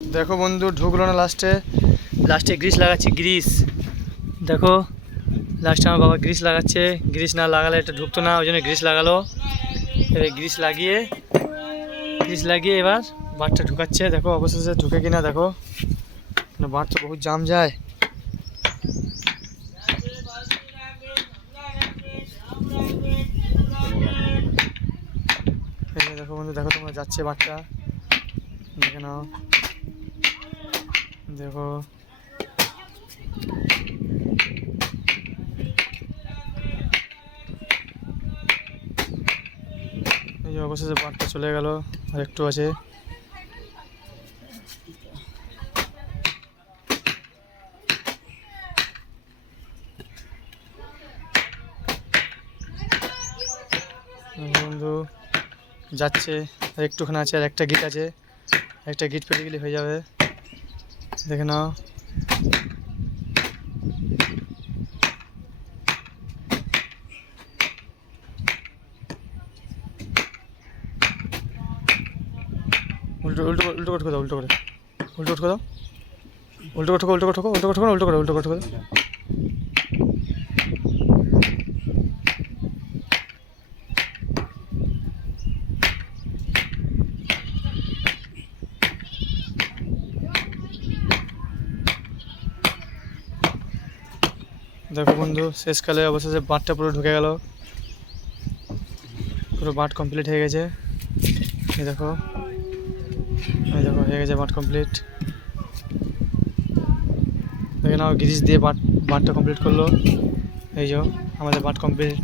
দেখো বন্ধু ঢুকলো না লাস্টে গ্রিস লাগাচ্ছি গ্রিস। দেখো লাস্টে আমার বাবা গ্রিস লাগাচ্ছে, গ্রিস না লাগালে এটা ঢুকতো না, ওই জন্য গ্রিস লাগালো। এবার গ্রিস লাগিয়ে এবার বাঁটটা ঢুকাচ্ছে। দেখো অবশেষে ঢুকে কিনা দেখো, বাঁট তো বহুত জাম যায়। দেখো বন্ধু, দেখো তোমরা যাচ্ছে বাঁটটা, দেখে নাও। দেখো এই যে অবশেষে বাঁটটা চলে গেল, আর একটু আছে। বন্ধু যাচ্ছে, আর একটুখানি আছে, আর একটা গিট আছে, একটা গিট পেতে গেলে হয়ে যাবে। দেখে নাও। উল্টো উল্টো উল্টো করে দাও, উল্টো করে দাও, উল্টো করে ঠোকো, উল্টো করে ঠোকো, উল্টো করে ঠোকো, উল্টো করে ঠোকো। দেখো বন্ধু শেষকালে অবশেষে বাঁটটা পুরো ঢুকে গেল, পুরো বাঁট কমপ্লিট হয়ে গেছে। এই দেখো হয়ে গেছে বাঁট কমপ্লিট। দেখে নাও গ্রিস দিয়ে বাঁটটা কমপ্লিট করলো। এই যে আমাদের বাঁট কমপ্লিট।